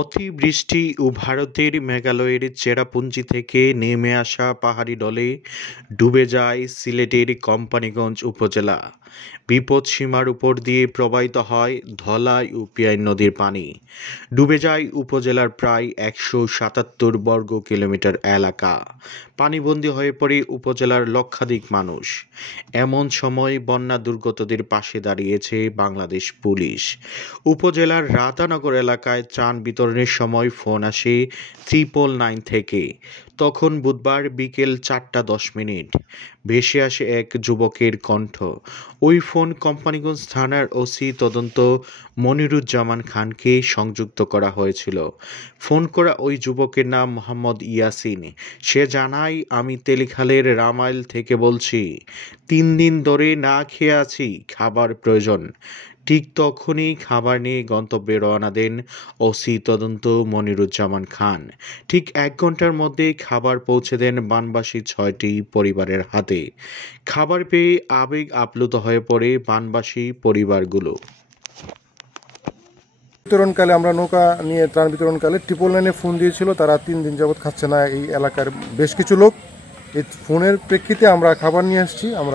অতিবৃষ্টি ও ভারতের মেঘালয়ের চেরাপুঞ্জি থেকে নেমে আসা পাহাড়ি ঢলে ডুবে যায় সিলেটের কোম্পানীগঞ্জ উপজেলা। বিপদসীমার উপর দিয়ে প্রবাহিত হয় ধলাই ও পিয়াইন নদীর পানি। ডুবে যায় উপজেলার প্রায় ১৭৭ বর্গ কিলোমিটার এলাকা। পানিবন্দী হয়ে পড়ে উপজেলার লক্ষাধিক মানুষ। এমন সময় বন্যা দুর্গতদের পাশে দাঁড়িয়েছে বাংলাদেশ পুলিশ। উপজেলার রাতানগর এলাকায় ত্রাণ বিতরণের সময় ফোন আসে 999 থেকে। তখন বুধবার বিকেল ৪টা ১০ মিনিট ভেসে আসে এক যুবকের কণ্ঠ। ওই ফোন কোম্পানীগঞ্জ থানার ওসি তদন্ত মনিরুজ্জামান খানকে সংযুক্ত করা হয়েছিল। ফোন করা ওই যুবকের নাম মোহাম্মদ ইয়াসিন। সে জানায়, আমি তেলিখালের রামাইল থেকে বলছি। ৩ দিন ধরে না খেয়ে আছি, খাবার প্রয়োজন। ঠিক তখনই খাবার নিয়ে গন্তব্যে রওনা দেন ওসি তদন্ত মনিরুজ্জামান খান। ঠিক ১ ঘন্টার মধ্যে খাবার পৌঁছে দেন বানবাসী ৬টি পরিবারের হাতে। খাবার পেয়ে আবেগ আপ্লুত হয়ে পড়ে বানবাসী পরিবারগুলো। বিতরণকালে আমরা নৌকা নিয়ে ত্রাণ বিতরণকালে 999-এ ফোন দিয়েছিল। তারা 3 দিন যাবৎ খাচ্ছে না এই এলাকার বেশ কিছু লোক। এই ফোনের প্রেক্ষিতে আমরা খাবার নিয়ে আসছি। আমরা